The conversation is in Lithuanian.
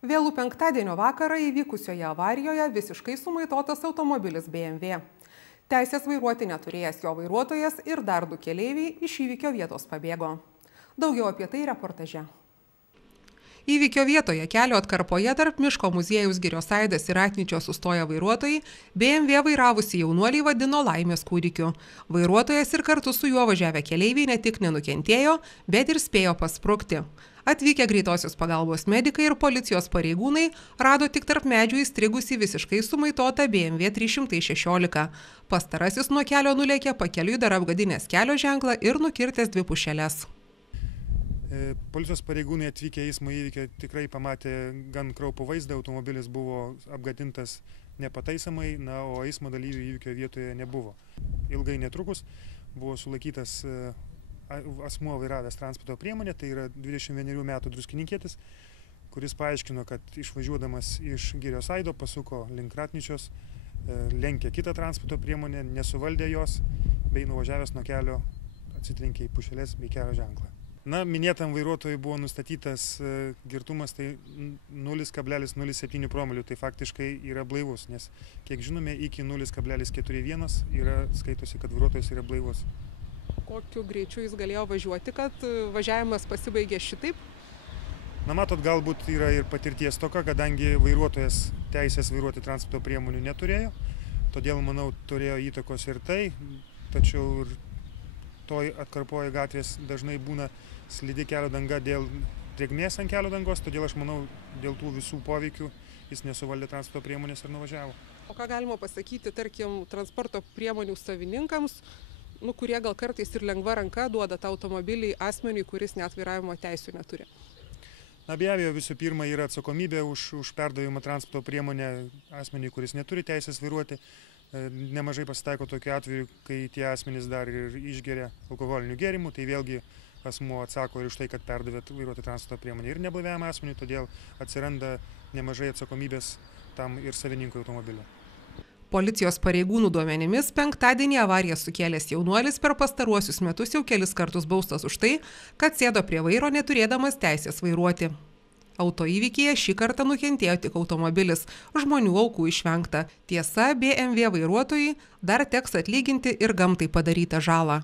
Vėlų penktadienio vakarą įvykusioje avarijoje visiškai sumaitotas automobilis BMW. Teisės vairuoti neturėjęs jo vairuotojas ir dar 2 keleiviai iš įvykio vietos pabėgo. Daugiau apie tai reportaže. Įvykio vietoje kelio atkarpoje tarp miško muziejaus Girios Aidas ir Ratnyčio sustoję vairuotojai BMW vairavusį jaunuolį vadino laimės kūdikiu. Vairuotojas ir kartu su juo važiavę keleiviai ne tik nenukentėjo, bet ir spėjo pasprukti. Atvykę greitosios pagalbos medikai ir policijos pareigūnai rado tik tarp medžių įstrigusį visiškai sumaitotą BMW 316. Pastarasis nuo kelio nulėkė, pakeliui dar apgadinęs kelio ženklą ir nukirtęs 2 pušeles. Policijos pareigūnai atvykę eismo įvykio tikrai pamatė gan kraupų vaizdą, automobilis buvo apgadintas nepataisomai, o eismo dalyvių įvykio vietoje nebuvo. Ilgai netrukus buvo sulaikytas asmuo vairavęs transporto priemonę, tai yra 21 metų druskininkietis, kuris paaiškino, kad išvažiuodamas iš Girios Aido pasuko link Ratnyčios, lenkė kitą transporto priemonę, nesuvaldė jos, bei nuvažiavęs nuo kelio atsitrenkė į pušeles bei kelio ženklą. Minėtam vairuotojui buvo nustatytas girtumas, tai 0,07 promilių, tai faktiškai yra blaivus, nes, kiek žinome, iki 0,41 skaitosi, kad vairuotojas yra blaivus. Kokiu greičiu jis galėjo važiuoti, kad važiavimas pasibaigė šitaip? Matot, galbūt yra ir patirties toka, kadangi vairuotojas teisės vairuoti transporto priemonių neturėjo, todėl, manau, turėjo įtakos ir tai, tačiau ir toj atkarpoje gatvės dažnai būna slidi kelio danga dėl drėgmės ant kelio dangos, todėl aš manau, dėl tų visų poveikių jis nesuvaldė transporto priemonės ir nuvažiavo. O ką galima pasakyti, tarkim, transporto priemonių savininkams, kurie gal kartais ir lengva ranka duoda tą automobilį asmeniui, kuris net vairavimo teisių neturi? Be abejo, visų pirma yra atsakomybė už perdavimą transporto priemonę asmeniui, kuris neturi teisės vairuoti. Nemažai pasitaiko tokių atvejų, kai tie asmenys dar ir išgeria alkoholinių gėrimų, tai vėlgi asmuo atsako ir už tai, kad perdavė vairuoti transporto priemonę ir neblaiviam asmeniui, todėl atsiranda nemažai atsakomybės tam ir savininkui automobilio. Policijos pareigūnų duomenimis penktadienį avariją sukėlęs jaunuolis per pastaruosius metus jau kelis kartus baustas už tai, kad sėdo prie vairo neturėdamas teisės vairuoti. Autoįvykyje šį kartą nukentėjo tik automobilis, žmonių aukų išvengta. Tiesa, BMW vairuotojui dar teks atlyginti ir gamtai padarytą žalą.